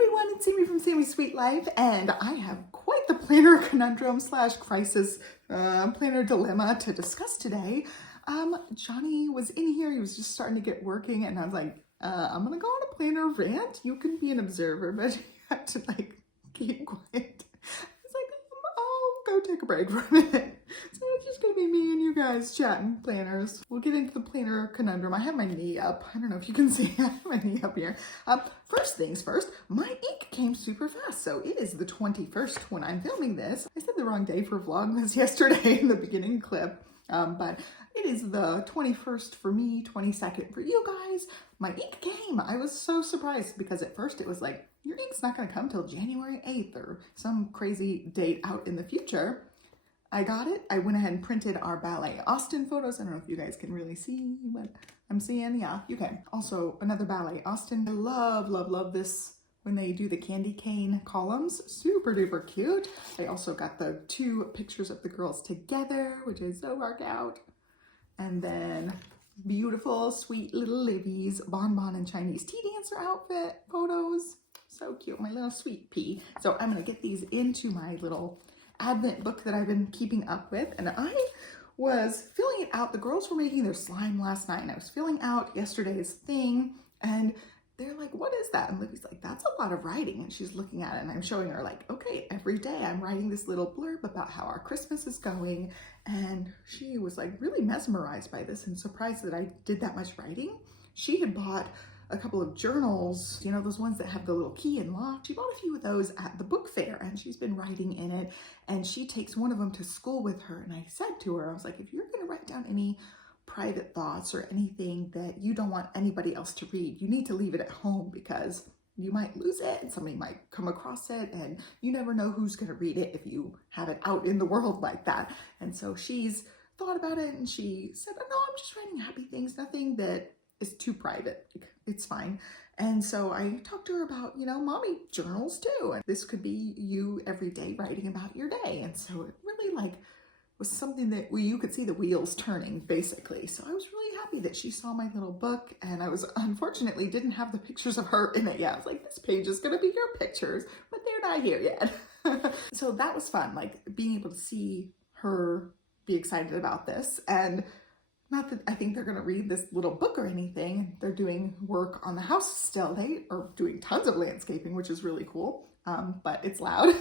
everyone, it's Sami from Sami's Sweet Life, and I have quite the planner conundrum slash crisis planner dilemma to discuss today. Johnny was in here, he was just starting to get working, and I was like, I'm gonna go on a planner rant. You can be an observer, but you have to like keep quiet. It's like, I'll go take a break for a minute. So it's just gonna be me and you guys chatting planners. We'll get into the planner conundrum. I have my knee up. I don't know if you can see, I have my knee up here. First things first, my ink came super fast. So it is the 21st when I'm filming this. I said the wrong day for Vlogmas yesterday in the beginning clip, but it is the 21st for me, 22nd for you guys. My ink came. I was so surprised because at first it was like, your ink's not gonna come till January 8th or some crazy date out in the future. I got it. I went ahead and printed our Ballet Austin photos. I don't know if you guys can really see what I'm seeing. Yeah, you can. Also, another Ballet Austin. I love, love, love this when they do the candy cane columns. Super duper cute. I also got the 2 pictures of the girls together, which is so work out. And then beautiful, sweet little Livy's bonbon and Chinese tea dancer outfit photos. So cute, my little sweet pea. So I'm gonna get these into my little Advent book that I've been keeping up with, and I was filling it out. The girls were making their slime last night, and I was filling out yesterday's thing, and they're like, what is that? And Livy's like, that's a lot of writing. And she's looking at it, and I'm showing her like, okay, every day I'm writing this little blurb about how our Christmas is going. And she was like really mesmerized by this and surprised that I did that much writing. She had bought a couple of journals, you know, those ones that have the little key and lock. She bought a few of those at the book fair, and she's been writing in it, and she takes one of them to school with her. And I said to her, I was like, if you're going to write down any private thoughts or anything that you don't want anybody else to read, you need to leave it at home because you might lose it and somebody might come across it, and you never know who's going to read it if you have it out in the world like that. And so she's thought about it, and she said, oh, no, I'm just writing happy things, nothing that is too private. It's fine. And so I talked to her about, you know, mommy journals too. And this could be you every day writing about your day. And so it really like was something that you could see the wheels turning basically. So I was really happy that she saw my little book, and I was unfortunately didn't have the pictures of her in it yet. I was like, this page is going to be your pictures, but they're not here yet. So that was fun, like being able to see her be excited about this. And not that I think they're going to read this little book or anything. They're doing work on the house still. They are doing tons of landscaping, which is really cool, but it's loud.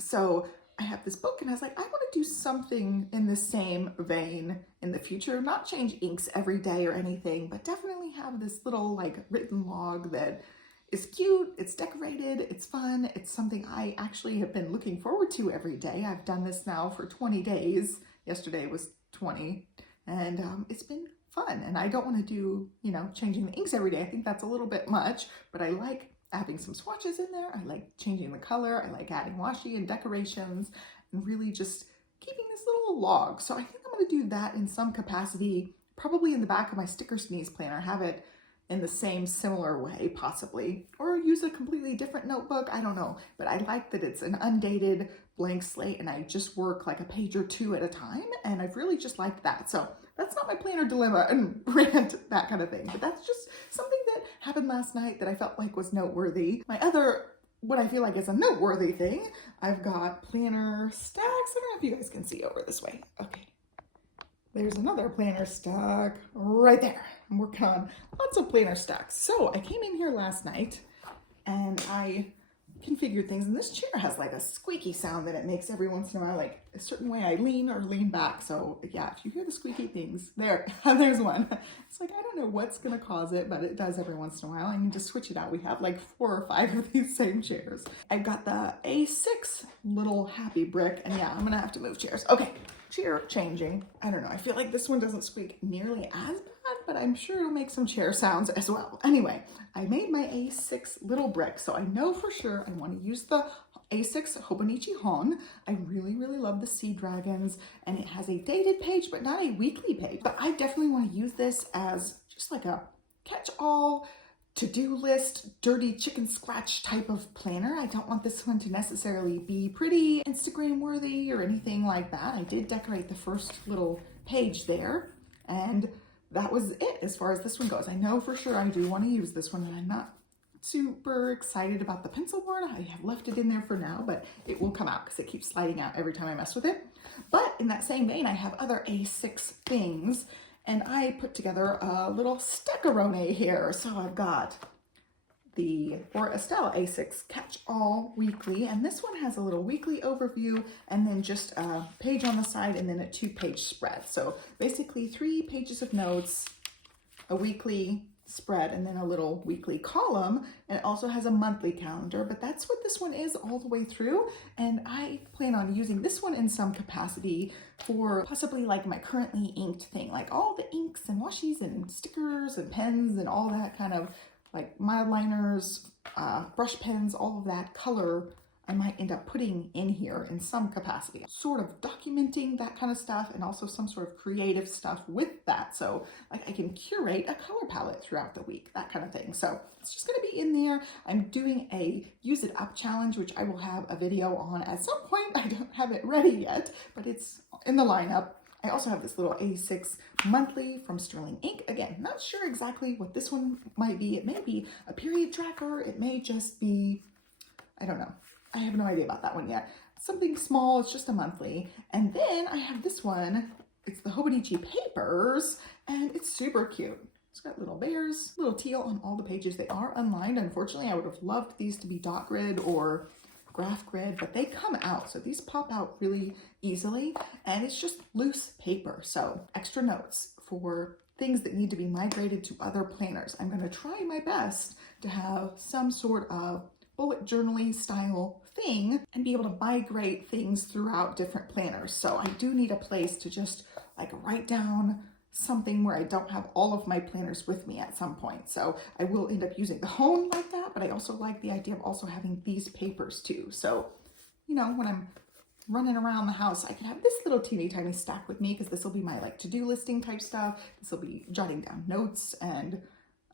So I have this book, and I was like, I want to do something in the same vein in the future. Not change inks every day or anything, but definitely have this little like written log that is cute, it's decorated, it's fun. It's something I actually have been looking forward to every day. I've done this now for 20 days. Yesterday was 20, and it's been fun. And I don't want to do, you know, changing the inks every day. I think that's a little bit much, but I like having some swatches in there. I like changing the color. I like adding washi and decorations, and really just keeping this little log. So I think I'm going to do that in some capacity, probably in the back of my sticker sneeze planner, have it in the same similar way possibly, or use a completely different notebook. I don't know, but I like that it's an undated blank slate, and I just work like a page or 2 at a time, and I've really just liked that. So that's not my planner dilemma and rant, that kind of thing, but that's just something that happened last night that I felt like was noteworthy. My other, what I feel like is a noteworthy thing, I've got planner stacks. I don't know if you guys can see over this way. Okay. There's another planner stack right there. I'm working on lots of planner stacks. So I came in here last night and I configured things, and this chair has like a squeaky sound that it makes every once in a while, like a certain way I lean or lean back. So yeah, if you hear the squeaky things, there's one. It's like, I don't know what's gonna cause it, but it does every once in a while. I need to switch it out. We have like 4 or 5 of these same chairs. I've got the A6 little happy brick, and yeah, I'm gonna have to move chairs. Okay, chair changing. I don't know, I feel like this one doesn't squeak nearly as bad, but I'm sure it'll make some chair sounds as well. Anyway, I made my A6 little brick, so I know for sure I want to use the A6 Hobonichi Hon. I really, really love the sea dragons, and it has a dated page, but not a weekly page. But I definitely want to use this as just like a catch-all, to-do list, dirty chicken scratch type of planner. I don't want this one to necessarily be pretty Instagram worthy or anything like that. I did decorate the first little page there, and that was it as far as this one goes. I know for sure I do want to use this one, and I'm not super excited about the pencil board. I have left it in there for now, but it will come out because it keeps sliding out every time I mess with it. But in that same vein, I have other A6 things, and I put together a little stackarone here. So I've got the Stella A6 Catch-All Weekly, and this one has a little weekly overview and then just a page on the side and then a 2-page spread. So basically 3 pages of notes, a weekly spread, and then a little weekly column. And it also has a monthly calendar, but that's what this one is all the way through. And I plan on using this one in some capacity for possibly like my currently inked thing, like all the inks and washies and stickers and pens and all that kind of like mild liners, brush pens, all of that color I might end up putting in here in some capacity, sort of documenting that kind of stuff and also some sort of creative stuff with that. So like I can curate a color palette throughout the week, that kind of thing. So it's just gonna be in there. I'm doing a use it up challenge, which I will have a video on at some point. I don't have it ready yet, but it's in the lineup. I also have this little A6 monthly from Sterling Ink. Again, not sure exactly what this one might be. It may be a period tracker. It may just be, I don't know. I have no idea about that one yet. Something small, it's just a monthly. And then I have this one. It's the Hobonichi Papers, and it's super cute. It's got little bears, little teal on all the pages. They are unlined. Unfortunately, I would have loved these to be dot grid or graph grid, but they come out. So these pop out really easily, and it's just loose paper. So extra notes for things that need to be migrated to other planners. I'm gonna try my best to have some sort of bullet journaling style thing and be able to migrate things throughout different planners. So I do need a place to just like write down something where I don't have all of my planners with me at some point. So I will end up using the home like that, but I also like the idea of also having these papers too. So, you know, when I'm running around the house, I can have this little teeny tiny stack with me because this will be my like to-do listing type stuff. This will be jotting down notes and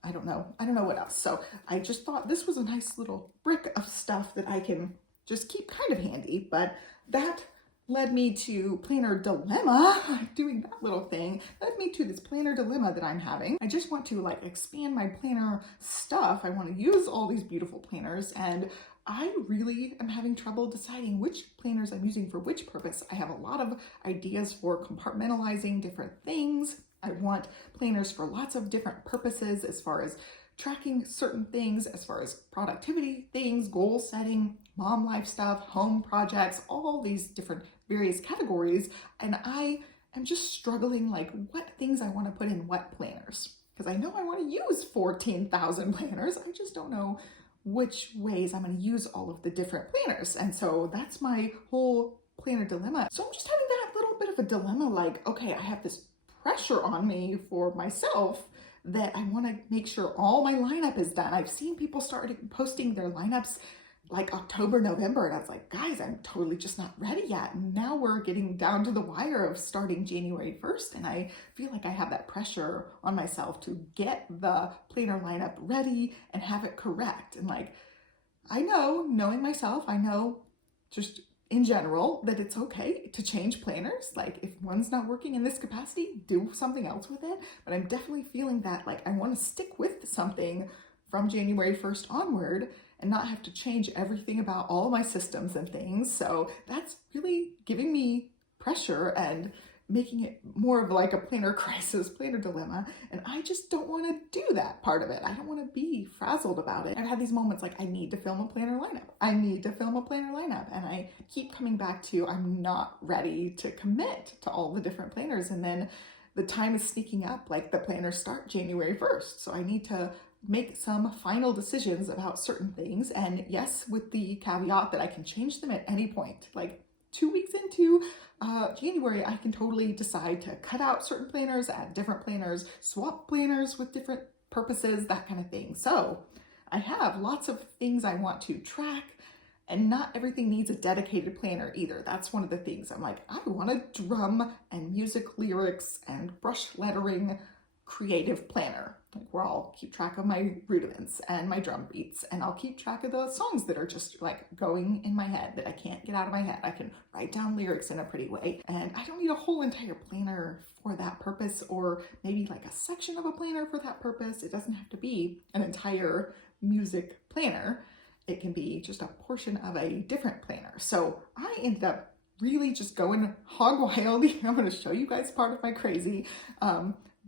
I don't know what else. So I just thought this was a nice little brick of stuff that I can just keep kind of handy, but that led me to planner dilemma, doing that little thing, led me to this planner dilemma that I'm having. I just want to like expand my planner stuff. I want to use all these beautiful planners, and I really am having trouble deciding which planners I'm using for which purpose. I have a lot of ideas for compartmentalizing different things. I want planners for lots of different purposes as far as tracking certain things, as far as productivity things, goal setting, mom life stuff, home projects, all these different various categories. And I am just struggling like what things I want to put in what planners. Because I know I want to use 14,000 planners. I just don't know which ways I'm going to use all of the different planners. And so that's my whole planner dilemma. So I'm just having that little bit of a dilemma like, okay, I have this pressure on me for myself that I want to make sure all my lineup is done. I've seen people start posting their lineups like October, November, and I was like, guys, I'm totally just not ready yet. And now we're getting down to the wire of starting January 1st, and I feel like I have that pressure on myself to get the planner lineup ready and have it correct. And like, I know, knowing myself, I know just in general that it's okay to change planners. Like if one's not working in this capacity, do something else with it. But I'm definitely feeling that like I want to stick with something from January 1st onward and not have to change everything about all my systems and things. So that's really giving me pressure and making it more of like a planner crisis, planner dilemma. And I just don't want to do that part of it. I don't want to be frazzled about it. I've had these moments like I need to film a planner lineup. I need to film a planner lineup. And I keep coming back to I'm not ready to commit to all the different planners. And then the time is sneaking up, like the planners start January 1st. So I need to make some final decisions about certain things. And yes, with the caveat that I can change them at any point. Like 2 weeks into January, I can totally decide to cut out certain planners, add different planners, swap planners with different purposes, that kind of thing. So I have lots of things I want to track, and not everything needs a dedicated planner either. That's one of the things I'm like, I want to drum and music lyrics and brush lettering creative planner, like where I'll keep track of my rudiments and my drum beats, and I'll keep track of the songs that are just like going in my head that I can't get out of my head. I can write down lyrics in a pretty way, and I don't need a whole entire planner for that purpose, or maybe like a section of a planner for that purpose. It doesn't have to be an entire music planner. It can be just a portion of a different planner. So I ended up really just going hog wild. I'm going to show you guys part of my crazy,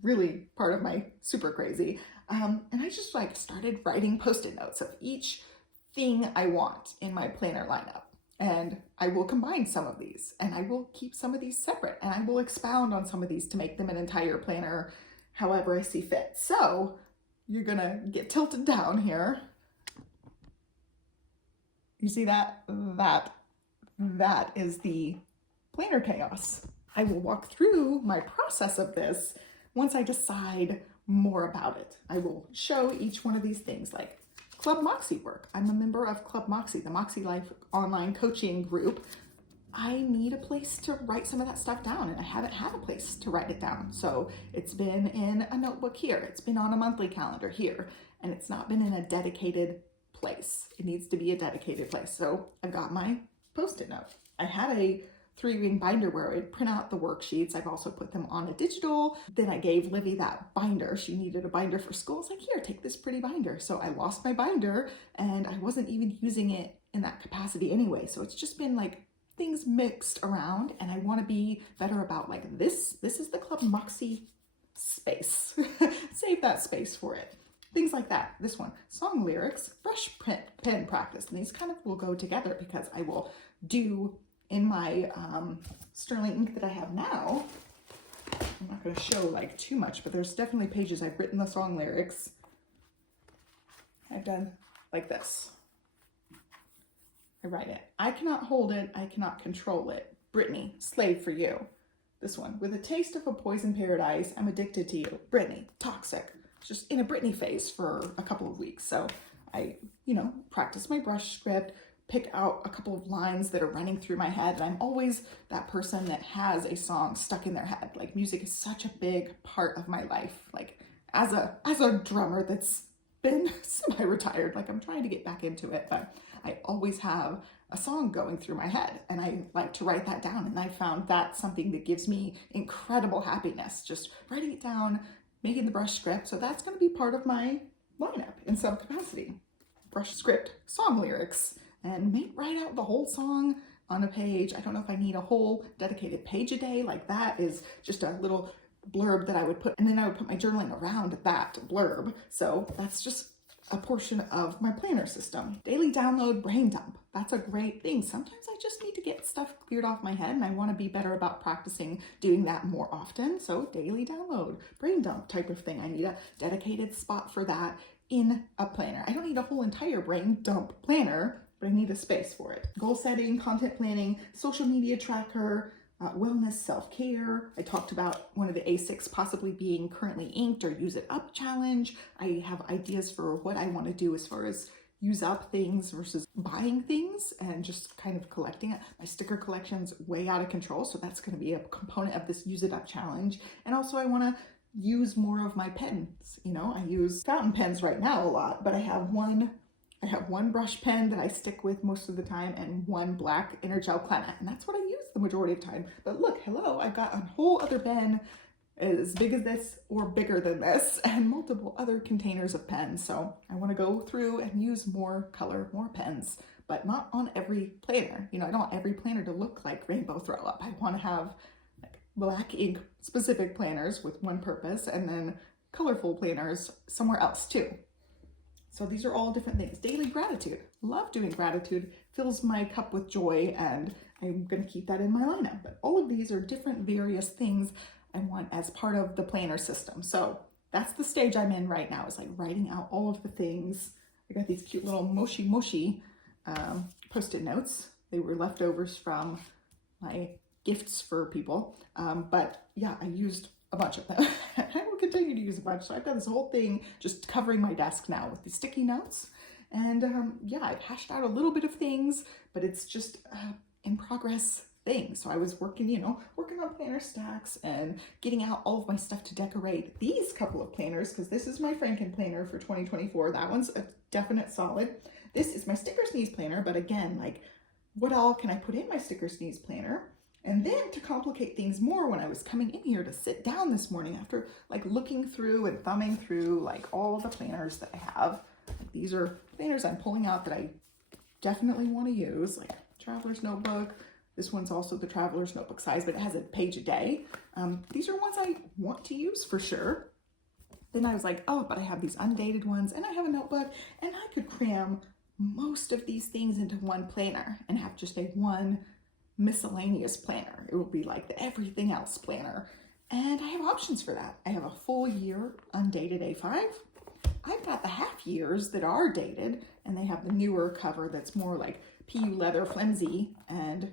really part of my super crazy. And I just like started writing Post-it notes of each thing I want in my planner lineup. And I will combine some of these, and I will keep some of these separate, and I will expound on some of these to make them an entire planner however I see fit. So you're gonna get tilted down here. You see that? That is the planner chaos. I will walk through my process of this once I decide more about it. I will show each one of these things, like Club Moxie work. I'm a member of Club Moxie, the Moxie Life online coaching group. I need a place to write some of that stuff down, and I haven't had a place to write it down. So it's been in a notebook here, it's been on a monthly calendar here, and it's not been in a dedicated place. It needs to be a dedicated place. So I've got my Post-it note. I had a 3-ring binder where I'd print out the worksheets. I've also put them on a digital. Then I gave Livy that binder. She needed a binder for school. It's like, here, take this pretty binder. So I lost my binder, and I wasn't even using it in that capacity anyway. So it's just been like things mixed around, and I want to be better about like this is the Club Moxie space. Save that space for it. Things like that. This one, song lyrics, brush pen practice. And these kind of will go together because I will do in my Sterling ink that I have now. I'm not going to show like too much, but there's definitely pages I've written the song lyrics. I've done like this. I write it. I cannot hold it. I cannot control it. Brittany, slave for you. This one, with a taste of a poison paradise, I'm addicted to you. Brittany, toxic. Just in a Brittany phase for a couple of weeks. So I, practice my brush script, pick out a couple of lines that are running through my head. And I'm always that person that has a song stuck in their head. Like music is such a big part of my life. Like as a drummer that's been semi-retired, like I'm trying to get back into it, but I always have a song going through my head, and I like to write that down. And I found that's something that gives me incredible happiness, just writing it down, making the brush script. So that's going to be part of my lineup in some capacity. Brush script, song lyrics, and write out the whole song on a page. I don't know if I need a whole dedicated page a day. Like that is just a little blurb that I would put, and then I would put my journaling around that blurb. So that's just a portion of my planner system. Daily download, brain dump. That's a great thing. Sometimes I just need to get stuff cleared off my head, and I want to be better about practicing doing that more often. So daily download, brain dump type of thing. I need a dedicated spot for that in a planner. I don't need a whole entire brain dump planner, but I need a space for it. Goal setting, content planning, social media tracker, wellness, self-care. I talked about one of the A6 possibly being currently inked or use it up challenge. I have ideas for what I want to do as far as use up things versus buying things and just kind of collecting it. My sticker collection's way out of control, so that's going to be a component of this use it up challenge. And also I want to use more of my pens. I use fountain pens right now a lot, but I have one brush pen that I stick with most of the time and one black Energel Cloudlet, and that's what I use the majority of the time. But look, hello, I've got a whole other pen as big as this or bigger than this and multiple other containers of pens. So I want to go through and use more color, more pens, but not on every planner. I don't want every planner to look like Rainbow Throw Up. I want to have like black ink specific planners with one purpose and then colorful planners somewhere else too. So these are all different things. Daily gratitude. Love doing gratitude. Fills my cup with joy, and I'm going to keep that in my lineup. But all of these are different various things I want as part of the planner system. So that's the stage I'm in right now, is like writing out all of the things. I got these cute little moshi Post-it notes. They were leftovers from my gifts for people. But yeah, I used a bunch of them. I will continue to use a bunch. So I've got this whole thing just covering my desk now with these sticky notes. And yeah, I've hashed out a little bit of things, but it's just in progress thing. So I was working, working on planner stacks and getting out all of my stuff to decorate these couple of planners, because this is my Franken planner for 2024. That one's a definite solid. This is my Sticker Sneeze planner, but again, like, what all can I put in my Sticker Sneeze planner? And then to complicate things more, when I was coming in here to sit down this morning after like looking through and thumbing through like all the planners that I have, like, these are planners I'm pulling out that I definitely want to use, like Traveler's Notebook. This one's also the Traveler's Notebook size, but it has a page a day. These are ones I want to use for sure. Then I was like, oh, but I have these undated ones and I have a notebook, and I could cram most of these things into one planner and have just a one miscellaneous planner. It will be like the everything else planner. And I have options for that. I have a full year undated A5. I've got the half years that are dated, and they have the newer cover that's more like PU leather flimsy, and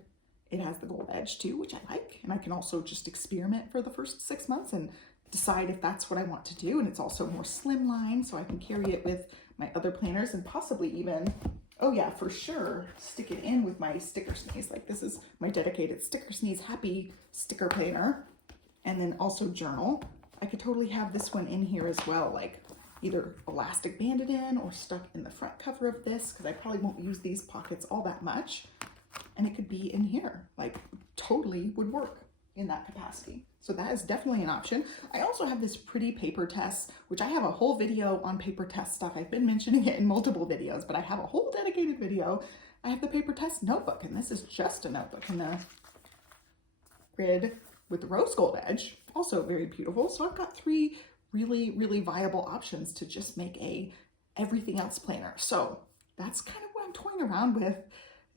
it has the gold edge too, which I like. And I can also just experiment for the first 6 months and decide if that's what I want to do. And it's also more slimline, so I can carry it with my other planners and possibly even, oh yeah, for sure, stick it in with my Sticker Sneeze. Like, this is my dedicated Sticker Sneeze Happy sticker planner. And then also journal. I could totally have this one in here as well, like either elastic banded in or stuck in the front cover of this, because I probably won't use these pockets all that much. And it could be in here, like totally would work in that capacity. So that is definitely an option. I also have this pretty paper test, which I have a whole video on paper test stuff. I've been mentioning it in multiple videos, but I have a whole dedicated video. I have the paper test notebook, and this is just a notebook in the grid with the rose gold edge, also very beautiful. So I've got 3 really, really viable options to just make a everything else planner. So that's kind of what I'm toying around with.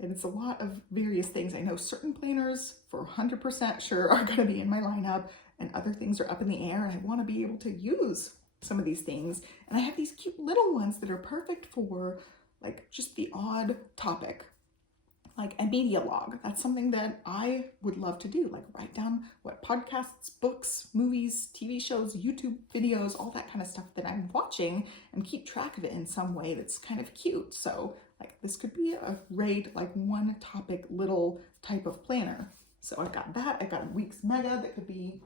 And it's a lot of various things. I know certain planners for 100% sure are going to be in my lineup, and other things are up in the air, and I want to be able to use some of these things. And I have these cute little ones that are perfect for like just the odd topic, like a media log. That's something that I would love to do, like write down what podcasts, books, movies, TV shows, YouTube videos, all that kind of stuff that I'm watching, and keep track of it in some way that's kind of cute. So like, this could be a great like one topic little type of planner. So I've got that. I've got Weeks Mega that could be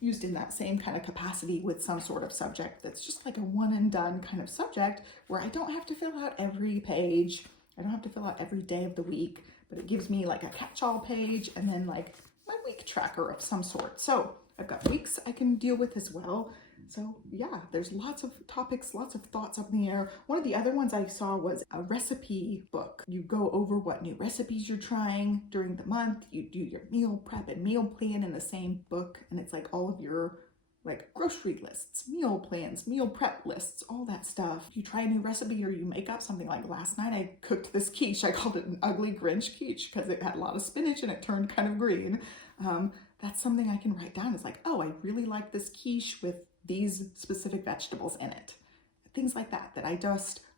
used in that same kind of capacity with some sort of subject that's just like a one and done kind of subject, where I don't have to fill out every page. I don't have to fill out every day of the week, but it gives me like a catch-all page and then like my week tracker of some sort. So I've got weeks I can deal with as well. So yeah, there's lots of topics, lots of thoughts up in the air. One of the other ones I saw was a recipe book. You go over what new recipes you're trying during the month. You do your meal prep and meal plan in the same book. And it's like all of your like grocery lists, meal plans, meal prep lists, all that stuff. You try a new recipe or you make up something. Like last night I cooked this quiche. I called it an ugly Grinch quiche because it had a lot of spinach and it turned kind of green. That's something I can write down. It's like, oh, I really like this quiche with these specific vegetables in it. Things like that,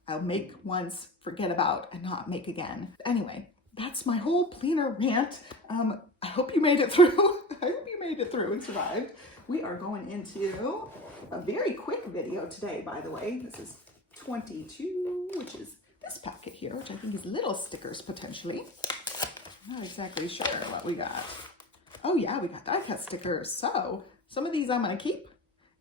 I'll make once, forget about, and not make again. Anyway, that's my whole planner rant. I hope you made it through. I hope you made it through and survived. We are going into a very quick video today, by the way. This is 22, which is this packet here, which I think is little stickers potentially. I'm not exactly sure what we got. Oh yeah, we got die cut stickers. So some of these I'm gonna keep,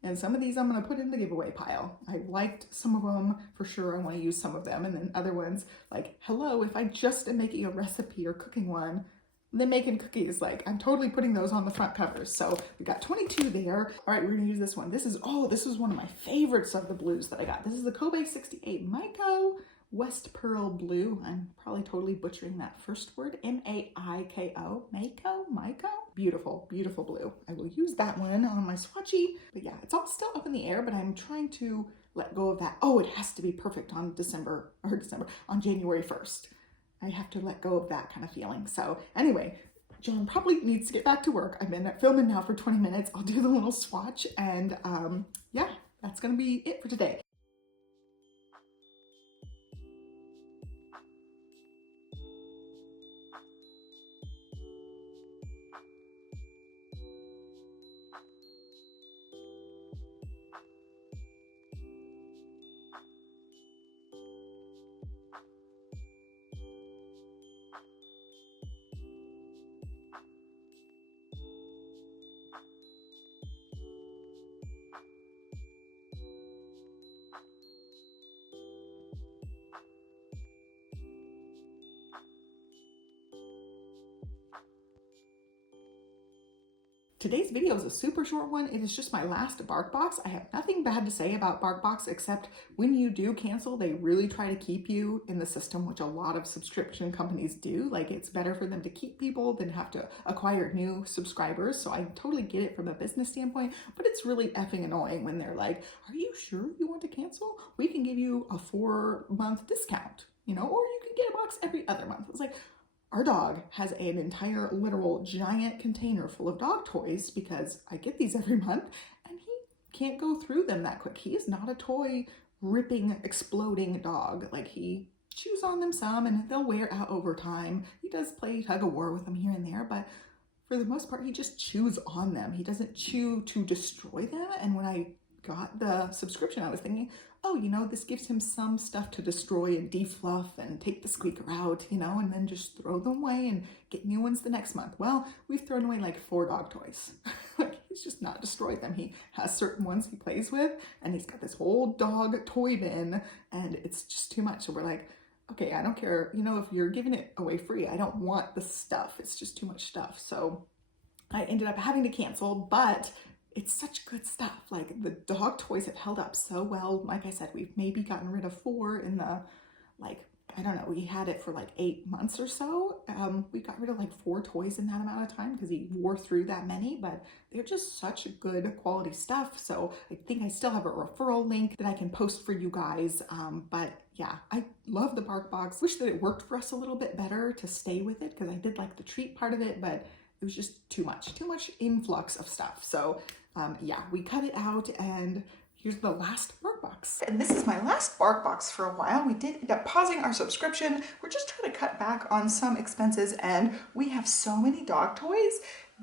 and some of these I'm going to put in the giveaway pile. I liked some of them for sure. I want to use some of them. And then other ones like, hello, if I just am making a recipe or cooking one, then making cookies, like I'm totally putting those on the front covers. So we got 22 there. All right, we're going to use this one. This is one of my favorites of the blues that I got. This is the Kobe 68 Maiko West Pearl Blue. I'm probably totally butchering that first word. M-A-I-K-O. Maiko? Beautiful, beautiful blue. I will use that one on my swatchy. But yeah, it's all still up in the air, but I'm trying to let go of that. Oh, it has to be perfect on on January 1st. I have to let go of that kind of feeling. So anyway, John probably needs to get back to work. I've been filming now for 20 minutes. I'll do the little swatch, and yeah, that's gonna be it for today. today's video is a super short one. It is just my last BarkBox. I have nothing bad to say about BarkBox except when you do cancel, they really try to keep you in the system, which a lot of subscription companies do. Like, it's better for them to keep people than have to acquire new subscribers. So I totally get it from a business standpoint, but it's really effing annoying when they're like, are you sure you want to cancel? We can give you a 4-month discount, you know, or you can get a box every other month. It's like, our dog has an entire literal giant container full of dog toys because I get these every month and he can't go through them that quick. He is not a toy ripping, exploding dog. Like, he chews on them some and they'll wear out over time. He does play tug of war with them here and there, but for the most part, he just chews on them. He doesn't chew to destroy them. And when I got the subscription, I was thinking, oh, you know, this gives him some stuff to destroy and defluff and take the squeaker out, you know, and then just throw them away and get new ones the next month. Well, we've thrown away like 4 dog toys. Like, he's just not destroyed them. He has certain ones he plays with, and he's got this whole dog toy bin, and it's just too much. So we're like, okay, I don't care, you know, if you're giving it away free, I don't want the stuff. It's just too much stuff. So I ended up having to cancel, but it's such good stuff. Like, the dog toys have held up so well. Like I said, we've maybe gotten rid of 4 in the, like, I don't know, we had it for like 8 months or so. We got rid of like 4 toys in that amount of time because he wore through that many, but they're just such good quality stuff. So I think I still have a referral link that I can post for you guys. But yeah, I love the BarkBox. Wish that it worked for us a little bit better to stay with it because I did like the treat part of it, but it was just too much influx of stuff. So yeah, we cut it out, and here's the last BarkBox. And this is my last BarkBox for a while. We did end up pausing our subscription. We're just trying to cut back on some expenses, and we have so many dog toys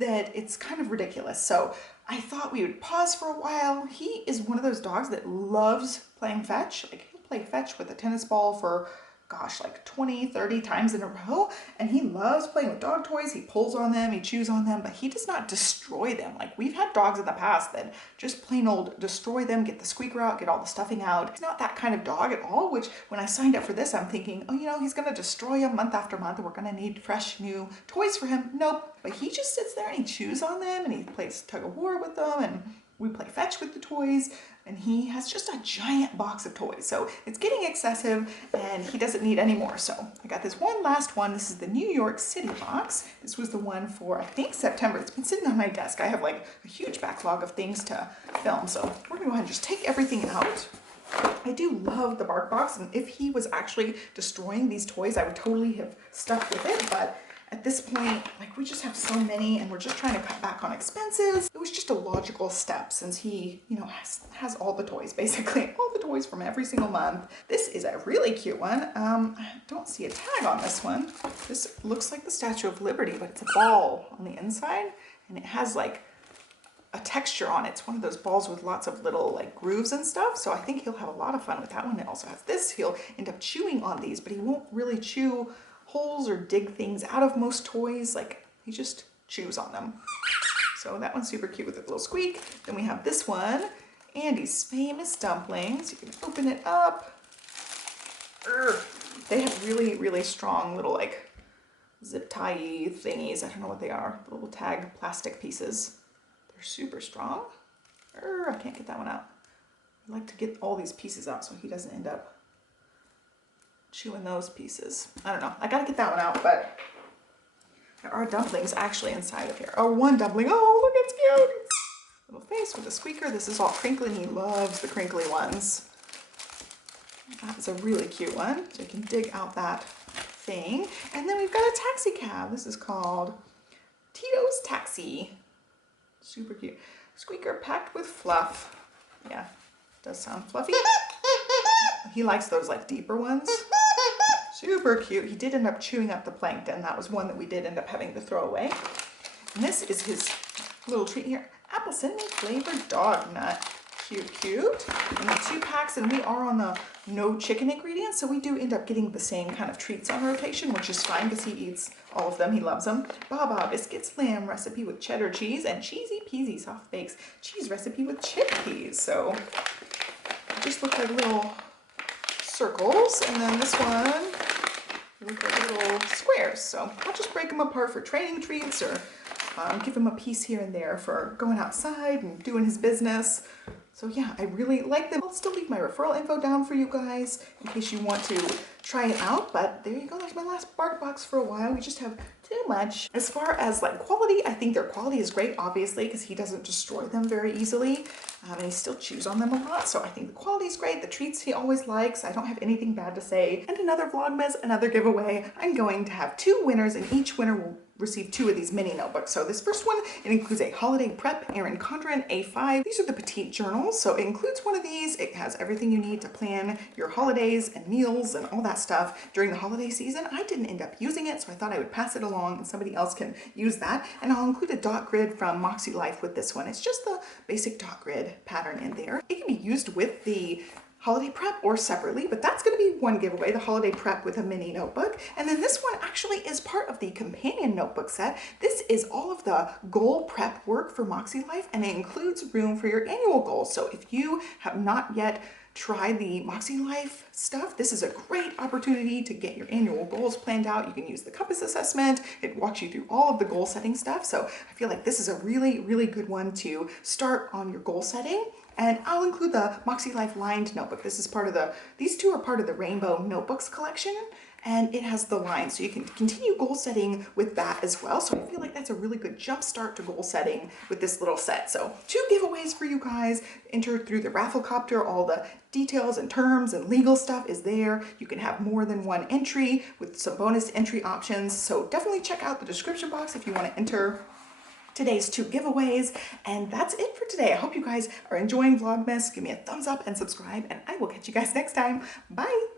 that it's kind of ridiculous. So I thought we would pause for a while. He is one of those dogs that loves playing fetch. Like, he'll play fetch with a tennis ball for, gosh, like 20, 30 times in a row. And he loves playing with dog toys. He pulls on them, he chews on them, but he does not destroy them. Like, we've had dogs in the past that just plain old destroy them, get the squeaker out, get all the stuffing out. He's not that kind of dog at all, which when I signed up for this, I'm thinking, oh, you know, he's going to destroy them month after month. We're going to need fresh new toys for him. Nope. But he just sits there and he chews on them and he plays tug of war with them, and we play fetch with the toys, and he has just a giant box of toys. So it's getting excessive and he doesn't need any more. So I got this one last one. This is the New York City box. This was the one for, I think, September. It's been sitting on my desk. I have like a huge backlog of things to film. So we're gonna go ahead and just take everything out. I do love the BarkBox, and if he was actually destroying these toys, I would totally have stuck with it, but at this point, like, we just have so many and we're just trying to cut back on expenses. It was just a logical step since he, you know, has all the toys, basically, all the toys from every single month. This is a really cute one. I don't see a tag on this one. This looks like the Statue of Liberty, but it's a ball on the inside, and it has like a texture on it. It's one of those balls with lots of little like grooves and stuff. So I think he'll have a lot of fun with that one. It also has this. He'll end up chewing on these, but he won't really chew holes or dig things out of most toys. Like, he just chews on them. So that one's super cute with a little squeak. Then we have this one, Andy's famous dumplings. You can open it up. They have really, really strong little like zip tie thingies. I don't know what they are. Little tagged plastic pieces. They're super strong. I can't get that one out. I like to get all these pieces out so he doesn't end up chewing those pieces. I don't know. I gotta get that one out, but there are dumplings actually inside of here. Oh, one dumpling. Oh, look, it's cute. Little face with a squeaker. This is all crinkly, and he loves the crinkly ones. That is a really cute one. So you can dig out that thing. And then we've got a taxi cab. This is called Tito's Taxi. Super cute. Squeaker packed with fluff. Yeah, does sound fluffy. He likes those like deeper ones. Super cute. He did end up chewing up the plankton. That was one that we did end up having to throw away. And this is his little treat here. Apple cinnamon flavored dog nut. Cute, cute. And the 2 packs, and we are on the no chicken ingredients, so we do end up getting the same kind of treats on rotation, which is fine because he eats all of them. He loves them. Baba Biscuits lamb recipe with cheddar cheese and cheesy peasy soft bakes cheese recipe with chickpeas. So they just look like little circles, and then this one look like little squares. So I'll just break them apart for training treats or give him a piece here and there for going outside and doing his business. So yeah, I really like them. I'll still leave my referral info down for you guys in case you want to try it out. But there you go, that's my last BarkBox for a while. We just have too much. As far as like quality, I think their quality is great, obviously, because he doesn't destroy them very easily. And he still chews on them a lot. So I think the quality is great. The treats he always likes. I don't have anything bad to say. And another Vlogmas, another giveaway. I'm going to have 2 winners, and each winner will receive 2 of these mini notebooks. So this first one, it includes a holiday prep Erin Condren A5. These are the petite journals. So it includes one of these. It has everything you need to plan your holidays and meals and all that stuff during the holiday season. I didn't end up using it, so I thought I would pass it along and somebody else can use that. And I'll include a dot grid from Moxie Life with this one. It's just the basic dot grid pattern in there. It can be used with the holiday prep or separately, but that's going to be one giveaway, the holiday prep with a mini notebook. And then this one actually is part of the companion notebook set. This is all of the goal prep work for Moxie Life, and it includes room for your annual goals. So if you have not yet tried the Moxie Life stuff, this is a great opportunity to get your annual goals planned out. You can use the compass assessment. It walks you through all of the goal setting stuff. So I feel like this is a really, really good one to start on your goal setting. And I'll include the Moxie Life lined notebook. This is part of these 2 are part of the Rainbow Notebooks collection, and it has the lines. So you can continue goal setting with that as well. So I feel like that's a really good jump start to goal setting with this little set. So 2 giveaways for you guys. Enter through the Rafflecopter. All the details and terms and legal stuff is there. You can have more than 1 entry with some bonus entry options. So definitely check out the description box if you want to enter today's 2 giveaways. And that's it for today. I hope you guys are enjoying Vlogmas. Give me a thumbs up and subscribe, and I will catch you guys next time. Bye.